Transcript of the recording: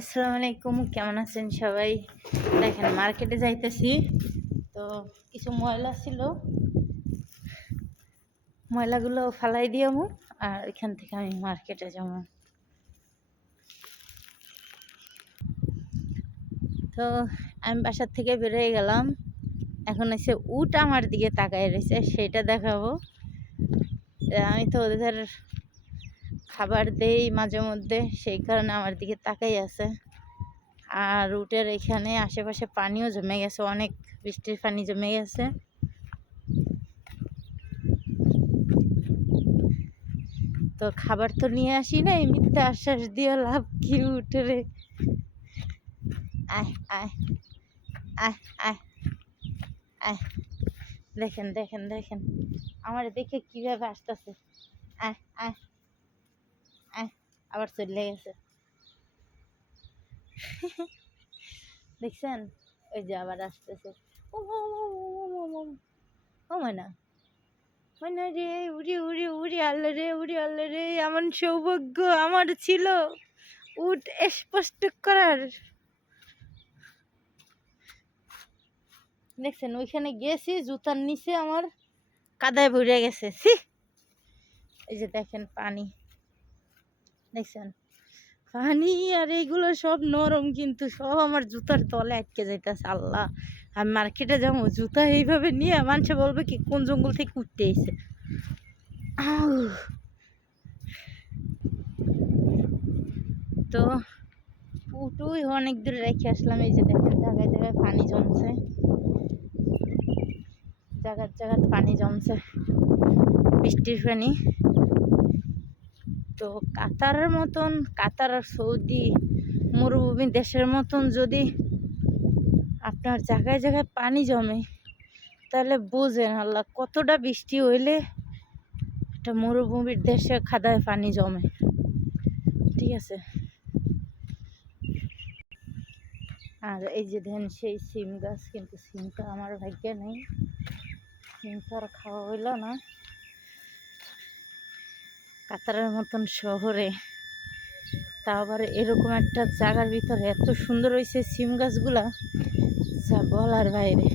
আসসালামু আলাইকুম, কেমন আছেন সবাই? দেখেন মার্কেটে যাইতেছি। তো কিছু ময়লা ছিল। ময়লাগুলো ফালাই দিয়ামু আর এখান থেকে আমি মার্কেটে যাব। তো আমি বাসার থেকে বেরোয় গেলাম। এখন এসে উট আমার দিকে তাকায় রয়েছে, সেটা দেখাবো। আমি তো ওদের খাবার দেই মাঝে মধ্যে, সেই কারণে আমার দিকে তাকাই আছে। আর রুটের এখানে আশেপাশে পানিও জমে গেছে, অনেক বৃষ্টির পানি জমে গেছে। তো খাবার তো নিয়ে আসি না এমনিতে আশ্বাস দিয়ে লাভ কি উঠে রে আয় আয় আয়। দেখেন দেখেন দেখেন, আমার দেখে কীভাবে আসতেছে। আয় আয়। আবার চলে গেছে। দেখছেন? ওই যে আবার আসতেছে। ও ময়না। না রে, উড়ি উড়ি উড়ি, আল্লা রে, উড়ি, আল্লা রে, এমন সৌভাগ্য আমার ছিল। উট স্পষ্ট করার। দেখছেন, ওইখানে গেছি, জুতার নিচে আমার কাদায় ভরে গেছে। সি এই যে দেখেন পানি। দেখছেন? পানি আর এইগুলো সব নরম কিন্তু সব আমার জুতার তলে আটকে যাইতেছে, আল্লাহ। আমি মার্কেটে যাব, জুতা এইভাবে নিয়ে মানুষে বলবে কি, কোন জঙ্গল থেকে উঠতে এসে তো উটুই অনেক দূরে রেখে আসলাম, এই যে দেখেন, জায়গায় জায়গায় পানি জমছে। জায়গার জায়গায় পানি জমছে। বৃষ্টির পানি। তো কাতারের মতন, কাতার আর সৌদি মরুভূমি দেশের মতন যদি আপনার জায়গায় জায়গায় পানি জমে, তাহলে বোঝেন আল্লাহ কতটা বৃষ্টি হইলে একটা মরুভূমির দেশে খাদায় পানি জমে। ঠিক আছে? আর এই যে দেন সেই সিম গাছ, কিন্তু সিমটা আমার ভাগ্যে নেই। সিমটা আর খাওয়া হইল না। কাতারের মতন শহরে। তা আবার এরকম একটা জায়গার ভিতরে এত সুন্দর হয়েছে সিম গাছগুলা, যা বলার বাইরে।